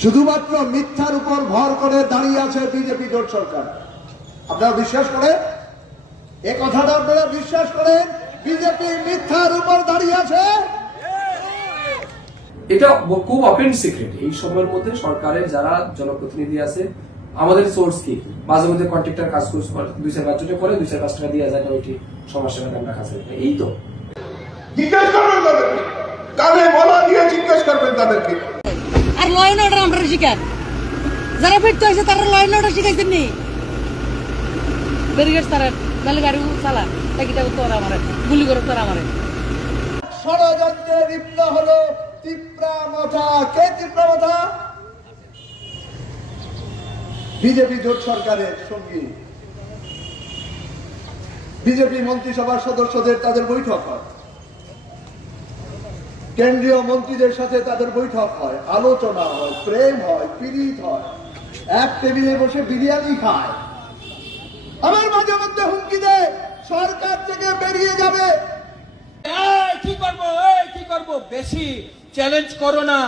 শুধুমাত্র মিথ্যার উপর ভর করে দাঁড়িয়ে আছে বিজেপি জোট সরকার। আপনারা বিশ্বাস করেন? এ কথাটা আপনারা বিশ্বাস করেন? বিজেপি মিথ্যার উপর দাঁড়িয়ে আছে? এটা খুব ওপেন সিক্রেট এই সময়ের মধ্যে সরকারের যারা জনপ্রতিনিধি আছে আমাদের সোর্স কি? মাঝে মধ্যে কন্ট্রাক্টর কাজ করছে দুই চার পাঁচ জনে করে দুই চার পাঁচ টাকা দিয়ে যায় না ওইটি সমস্যা নেই আমরা কাছে এই তো। জিজ্ঞেস করবেন তাদেরকে। কানে বলা দিয়ে জিজ্ঞেস করবেন তাদেরকে। আর ল অর্ডার আমরা শিকার। যারা ফিরতে হয়েছে তারা ল অর্ডার শিখাইছেন নি? গাড়ি চালা। টাকি তোরা মারে গুলি করে তোরা মারে ষড়যন্ত্রে লিপ্ত হলো মাথা কে মাথা বিজেপি জোট সরকারের সঙ্গী। বিজেপি মন্ত্রিসভার সদস্যদের তাদের বৈঠক হয়। কেন্দ্রীয় মন্ত্রীদের সাথে তাদের বৈঠক হয় আলোচনা হয় প্রেম হয় পীড়িত হয়। এক টেবিলে বসে বিরিয়ানি খায়। আবার মাঝে মধ্যে হুমকি দেয় সরকার থেকে বেরিয়ে যাবে। কি করব? কি করব? বেশি চ্যালেঞ্জ করো না।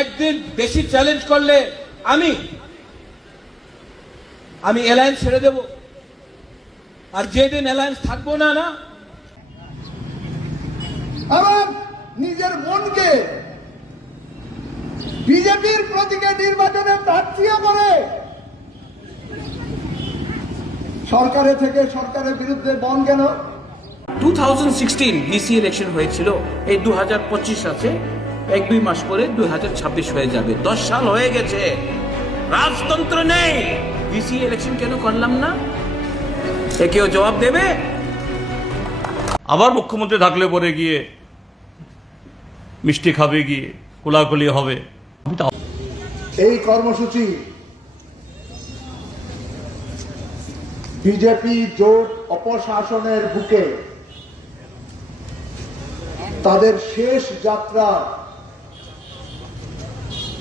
একদিন বেশি চ্যালেঞ্জ করলে আমি আমি অ্যালায়েন্স ছেড়ে দেব। আর যেদিন অ্যালায়েন্স থাকব না না। আবার নিজের মনকে বিজেপির প্রতীকে নির্বাচনে প্রার্থীও করে। সরকারের থেকে সরকারের বিরুদ্ধে বন কেন 2016 ডিসি ইলেকশন হয়েছিল। এই দু হাজার পঁচিশ আছে এক দুই মাস পরে দুই হাজার ছাব্বিশ হয়ে যাবে। দশ সাল হয়ে গেছে। রাজতন্ত্র নেই। ডিসি ইলেকশন কেন করলাম না? এ কেউ জবাব দেবে? আবার মুখ্যমন্ত্রী থাকলে পরে গিয়ে মিষ্টি খাবে গিয়ে, কোলাকুলি হবে। এই কর্মসূচি বিজেপি জোট অপশাসনের বুকে। তাদের শেষ যাত্রা।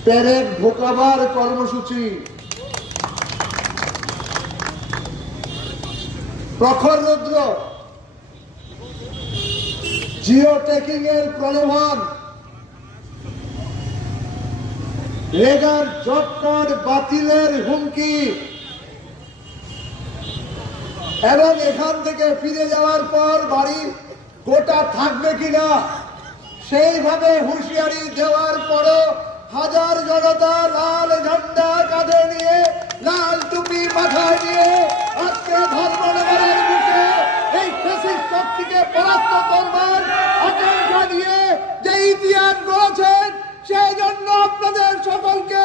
প্যারেড ঢোকাবার কর্মসূচি। প্রখর রুদ্র। জিও টেকিং এর প্রলোভন। রেগার জব কার্ড বাতিলের হুমকি। এবং এখান থেকে ফিরে যাওয়ার পর বাড়ি গোটা থাকবে কিনা, সেইভাবে হুঁশিয়ারি দেওয়ার পরও হাজার জনতা লাল ঝান্ডা কাঁধে নিয়ে, লাল টুপি মাথায় নিয়ে আজকে ধর্মনগরের বুকে এই ফেসিস শক্তিকে পরাস্ত করবার আকাঙ্ক্ষা নিয়ে যে ইতিহাস গড়েছেন সেই জন্য আপনাদের সকলকে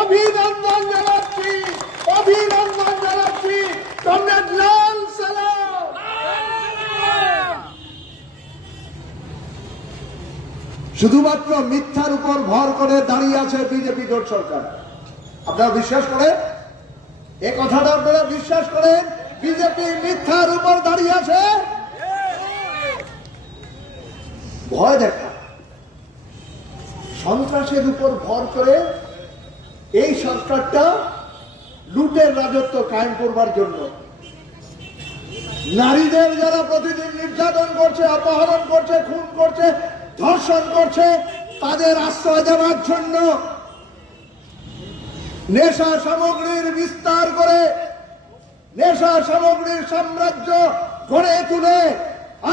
অভিনন্দন জানাচ্ছি অভিনন্দন জানাচ্ছি। শুধুমাত্র মিথ্যার উপর ভর করে দাঁড়িয়ে আছে বিজেপি জোট সরকার। আপনারা বিশ্বাস করেন? এ কথাটা আপনারা বিশ্বাস করেন? বিজেপি মিথ্যার উপর দাঁড়িয়ে আছে? ভয় দেখা সন্ত্রাসের উপর ভর করে এই সরকারটা লুটের রাজত্ব কায়েম করবার জন্য। নারীদের যারা প্রতিদিন নির্যাতন করছে, অপহরণ করছে, খুন করছে, ধর্ষণ করছে, তাদের আশ্রয় দেওয়ার জন্য নেশা সামগ্রীর বিস্তার করে নেশা সামগ্রীর সাম্রাজ্য গড়ে তুলে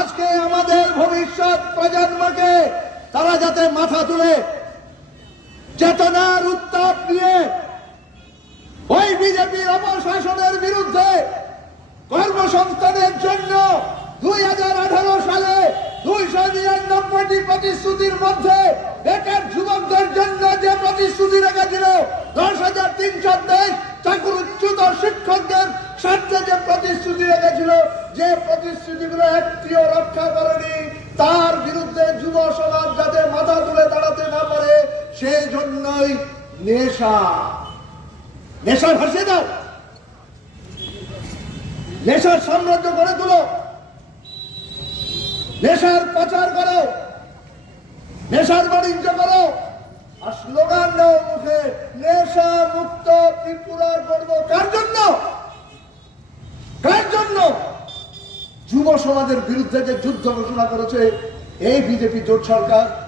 আজকে আমাদের ভবিষ্যৎ প্রজন্মকে তারা যাতে মাথা তুলে চেতনার উত্তাপ নিয়ে ওই বিজেপির অপশাসনের বিরুদ্ধে কর্মসংস্থানের জন্য দুই হাজার আঠারো সালে দুইশো নিরানব্বইটি প্রতিশ্রুতির মধ্যে বেকার যুবকদের জন্য যে প্রতিশ্রুতি রেখেছিল, দশ হাজার তিনশো তেইশ চাকরিচ্যুত শিক্ষকদের স্বার্থে যে প্রতিশ্রুতি রেখেছিল, যে প্রতিশ্রুতিগুলো একটিও রক্ষা করেনি, তার বিরুদ্ধে যুব সমাজ যাতে মাথা তুলে দাঁড়াতে না পারে সেই জন্যই নেশা। নেশা ভাসিয়ে দাও। নেশার সাম্রাজ্য গড়ে তুলো। নেশার পাচার করো। নেশার বাণিজ্য করো। আর স্লোগান দাও মুখে, নেশা মুক্ত ত্রিপুরা করব কার জন্য? কার জন্য? যুব সমাজের বিরুদ্ধে যে যুদ্ধ ঘোষণা করেছে, এই বিজেপি জোট সরকার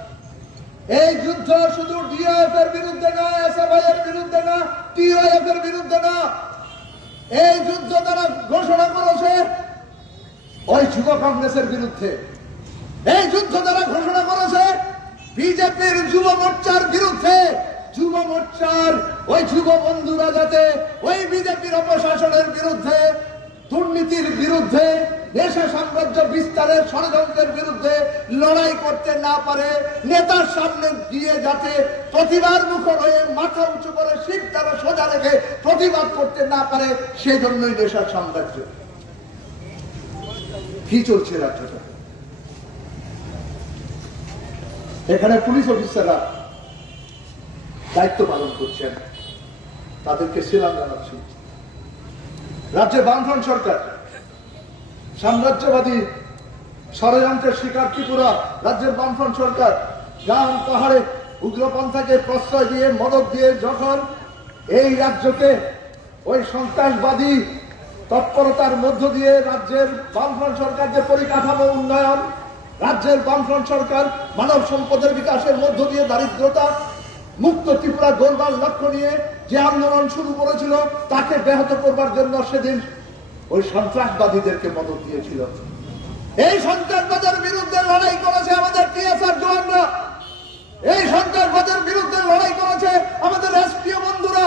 এই যুদ্ধ শুধু ডিএফ এর বিরুদ্ধে নয় এসএফআই এর বিরুদ্ধে টিওএফ এর বিরুদ্ধে না। এই যুদ্ধ তারা ঘোষণা করেছে ওই যুব কংগ্রেসের বিরুদ্ধে। এই যুদ্ধ তারা ঘোষণা করেছে বিজেপির যুব মোর্চার বিরুদ্ধে। যুব মোর্চার ওই যুব বন্ধুরা যাতে ওই বিজেপির অপশাসনের বিরুদ্ধে, দুর্নীতির বিরুদ্ধে দেশে সাম্রাজ্য বিস্তারের ষড়যন্ত্রের বিরুদ্ধে লড়াই করতে না পারে, নেতার সামনে গিয়ে যাতে প্রতিবাদ মুখর হয়ে মাথা উঁচু করে শিব তারা সোজা রেখে প্রতিবাদ করতে না পারে, সেজন্যই দেশের সাম্রাজ্য। কি চলছে রাজ্যটা? এখানে পুলিশ অফিসাররা দায়িত্ব পালন করছেন। তাদেরকে সেলাম জানাচ্ছি। রাজ্যের বামফ্রন্ট সরকার সাম্রাজ্যবাদী ষড়যন্ত্রের শিকার ত্রিপুরা রাজ্যের বামফ্রন্ট সরকার গ্রাম পাহাড়ে উগ্রপন্থাকে প্রশ্রয় দিয়ে, মদত দিয়ে যখন এই রাজ্যকে ওই সন্ত্রাসবাদী তৎপরতার মধ্য দিয়ে রাজ্যের বামফ্রন্ট সরকার যে পরিকাঠামো উন্নয়ন, রাজ্যের বামফ্রন্ট সরকার মানব সম্পদের বিকাশের মধ্য দিয়ে দারিদ্রতা মুক্ত ত্রিপুরা গড়বার লক্ষ্য নিয়ে যে আন্দোলন শুরু করেছিল, তাকে ব্যাহত করবার জন্য সেদিন ওই সন্ত্রাসবাদীদেরকে মদত দিয়েছিল। এই সন্ত্রাসবাদের বিরুদ্ধে লড়াই করেছে আমাদের টিএসআর জওয়ানরা। এই সন্ত্রাসবাদের বিরুদ্ধে লড়াই করেছে আমাদের রাষ্ট্রীয় বন্ধুরা।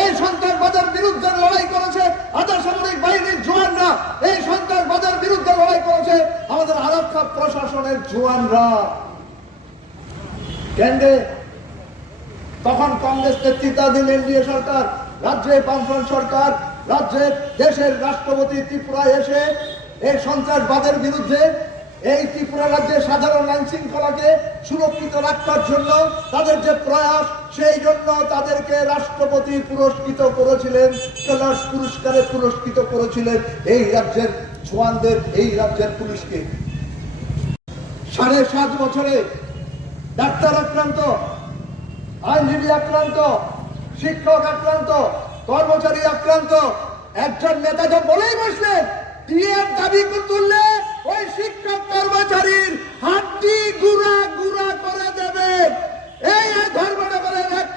এই সন্ত্রাসবাদের বিরুদ্ধে লড়াই করেছে আধা সামরিক বাহিনীর জওয়ানরা। এই সন্ত্রাসবাদের বিরুদ্ধে লড়াই করেছে আমাদের আরক্ষা প্রশাসনের জওয়ানরা। কেন্দ্রে তখন কংগ্রেস নেতৃত্বাধীন এনডিএ সরকার, রাজ্যে বামফ্রন্ট সরকার রাজ্যের দেশের রাষ্ট্রপতি ত্রিপুরায় এসে এই সন্ত্রাসবাদের বিরুদ্ধে এই ত্রিপুরা রাজ্যের সাধারণ আইন শৃঙ্খলাকে সুরক্ষিত রাখবার জন্য তাদের যে প্রয়াস, সেই জন্য তাদেরকে রাষ্ট্রপতি পুরস্কৃত করেছিলেন, কৈলাস পুরস্কারে পুরস্কৃত করেছিলেন এই রাজ্যের জওয়ানদের, এই রাজ্যের পুলিশকে। সাড়ে সাত বছরে ডাক্তার আক্রান্ত, আইনজীবী আক্রান্ত, শিক্ষক আক্রান্ত কর্মচারী আক্রান্ত। একজন নেতা তো বলেই বসলেন টিএর দাবি তুললে ওই শিক্ষক কর্মচারীর হাড্ডি গুড়া গুড়া করে দেবে। এই ধর্মনগরের এক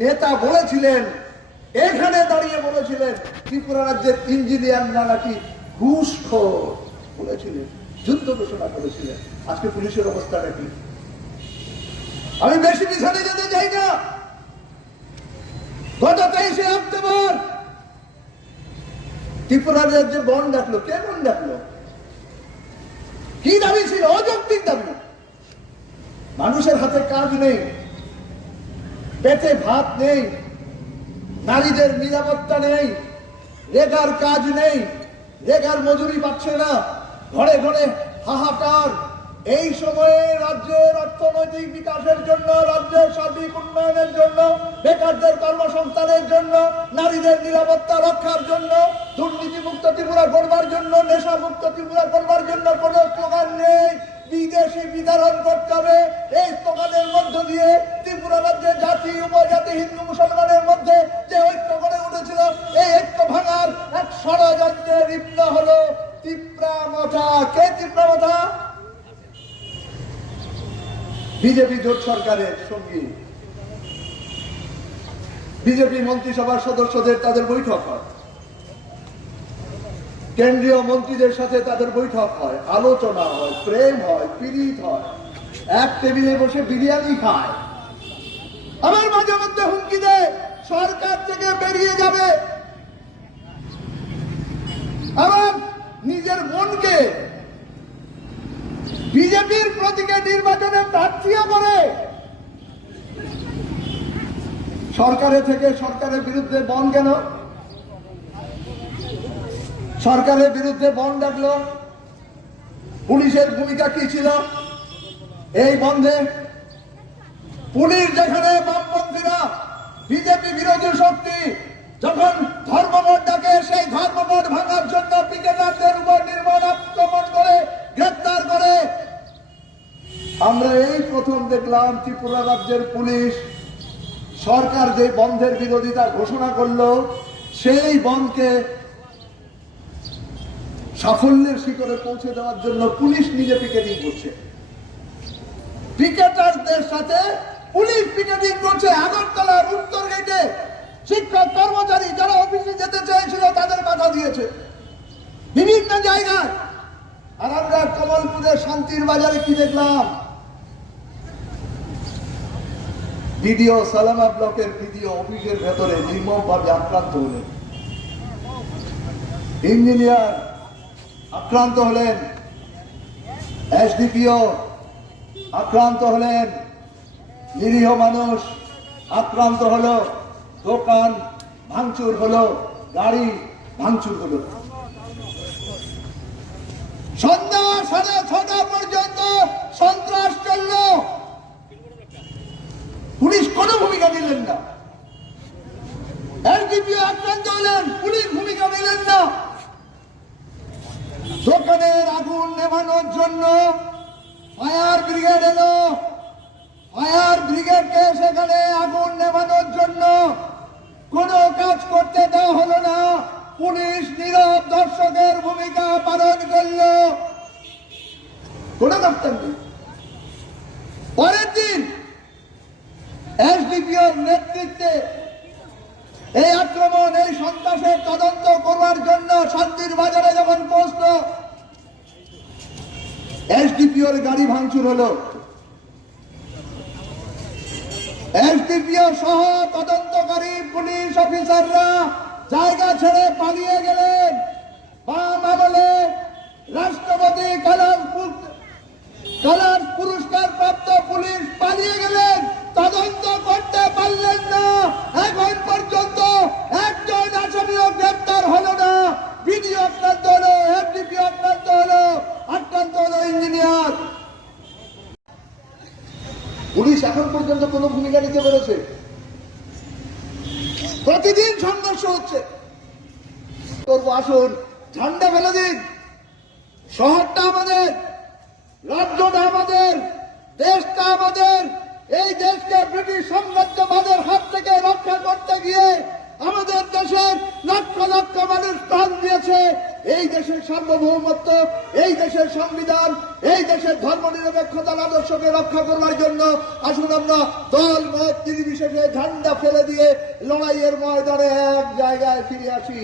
নেতা বলেছিলেন, এখানে দাঁড়িয়ে বলেছিলেন, ত্রিপুরা রাজ্যের ইঞ্জিনিয়াররা নাকি ঘুষখোর বলেছিলেন, যুদ্ধ ঘোষণা করেছিলেন। আজকে পুলিশের অবস্থাটা কি আমি বেশি পিছনে যেতে চাই না। গত তেইশে অক্টোবর। ত্রিপুরার রাজ্যে বন ডাকলো। কে বন ডাকলো? কি দাবি ছিল? অযৌক্তিক দাবি। মানুষের হাতে কাজ নেই, পেটে ভাত নেই, নারীদের নিরাপত্তা নেই রেগার কাজ নেই রেগার মজুরি পাচ্ছে না, ঘরে ঘরে হাহাকার এই সময়ে রাজ্যের অর্থনৈতিক বিকাশের জন্য, রাজ্যের সার্বিক উন্নয়নের জন্য, বেকারদের কর্মসংস্থানের জন্য, নারীদের নিরাপত্তা রক্ষার জন্য দুর্নীতি মুক্ত ত্রিপুরা করবার জন্য নেশা মুক্ত ত্রিপুরা করবার জন্য কোনো স্লোগান নেই। বিদেশি বিতরণ করতে হবে। এই স্লোগানের মধ্য দিয়ে ত্রিপুরা রাজ্যে জাতি, উপজাতি, হিন্দু, মুসলমানের মধ্যে যে ঐক্য গড়ে উঠেছিল, এই ঐক্য ভাঙার এক ষড়যন্ত্রে লিপ্ত হলো তিপ্রা মথা কে তিপ্রা মথা বিজেপি জোট সরকারের সঙ্গী। বিজেপি মন্ত্রিসভার সদস্যদের তাদের বৈঠক হয়। কেন্দ্রীয় মন্ত্রীদের সাথে তাদের বৈঠক হয়, আলোচনা হয়, প্রেম হয়, পীড়িত হয়। এক টেবিলে বসে বিরিয়ানি খায়। আবার মাঝে মধ্যে হুমকি দেয়, সরকার থেকে বেরিয়ে যাবে আবার নিজের মনকে বিজেপির প্রতীকে নির্বাচনে প্রার্থীও করে সরকারের থেকে সরকারের বিরুদ্ধে বন কেন? সরকারের বিরুদ্ধে বন ডাকলো। পুলিশের ভূমিকা কি ছিল? এই বন্ধে পুলিশ যেখানে বামপন্থীরা, বিজেপি বিরোধী শক্তি, যখন ধর্মমত ডাকে, সেই ধর্মমত ভাঙার জন্য পিকেটারদের উপর নির্মম আক্রমণ করে গ্রেপ্তার করে। আমরা এই প্রথম দেখলাম ত্রিপুরা রাজ্যের পুলিশ সরকার যে বন্ধের বিরোধিতা ঘোষণা করল, সেই বন্ধকে সাফল্যের শিখরে পৌঁছে দেওয়ার জন্য পুলিশ নিজে পিকেটিং করছে। পিকেটারদের সাথে পুলিশ পিকেটিং করছে আগরতলার উত্তর গেটে। শিক্ষক, কর্মচারী যারা অফিসে যেতে চেয়েছিল তাদের কথা দিয়েছে। বিভিন্ন জায়গায়। আর আমরা কমলপুরের শান্তির বাজারে কি দেখলাম? ভিডিও সালামা ব্লকের ভিডিও অফিসের ভেতরে নির্মম ভাবে আক্রান্ত হলেন। ইঞ্জিনিয়ার আক্রান্ত হলেন। এসডিপিও আক্রান্ত হলেন। নিরীহ মানুষ আক্রান্ত হলো। দোকান ভাঙচুর হলো। গাড়ি ভাঙচুর হলো। সন্ধ্যা সাড়ে ছটা পর্যন্ত সন্ত্রাস চলল পুলিশ কোনো ভূমিকা নিলেন না এসডিপিও আক্রান্ত হলেন পুলিশ ভূমিকা নিলেন না দোকানের আগুন নেভানোর জন্য ফায়ার ব্রিগেড এলো ফায়ার ব্রিগেডকে সেখানে আগুন নেভানোর জন্য কোনো কাজ করতে দেওয়া হলো না। পুলিশ নীরব দর্শকের ভূমিকা পালন করল। কোনো নেই। পরের দিন এসডিপিওর নেতৃত্বে এই আক্রমণ, এই সন্ত্রাসের তদন্ত করবার জন্য শান্তির বাজারে যখন পৌঁছল, এসডিপিওর গাড়ি ভাঙচুর হলো। সহ তদন্তকারী পুলিশ অফিসাররা জায়গা ছেড়ে পালিয়ে গেলেন। বাম আমলে রাষ্ট্রপতি কালাম কালার পুরস্কার প্রাপ্ত পুলিশ পালিয়ে গেলেন। তদন্ত করতে পারলেন না। এখন পর্যন্ত একজন আসামিও গ্রেপ্তার হলো না বিডিও আক্রান্ত হলো এফডিপি আক্রান্ত হলো আক্রান্ত হলো ইঞ্জিনিয়ার পুলিশ এখন পর্যন্ত কোনো ভূমিকা নিতে পেরেছে। প্রতিদিন সংঘর্ষ হচ্ছে। করব আসুন, ঝান্ডা ফেলে দিন। শহরটা আমাদের, রাজ্যটা আমাদের, দেশটা আমাদের, এই দেশকে ব্রিটিশ সাম্রাজ্যবাদের হাত থেকে রক্ষা করতে গিয়ে আমাদের দেশের লক্ষ লক্ষ মানুষ প্রাণ দিয়েছে। এই দেশের সার্বভৌমত্ব দেশের সংবিধান, এই দেশের ধর্ম নিরপেক্ষতার আদর্শকে রক্ষা করবার জন্য আসুন আমরা দল মত নির্বিশেষে ঝান্ডা ফেলে দিয়ে লড়াইয়ের ময়দানে এক জায়গায় ফিরে আসি।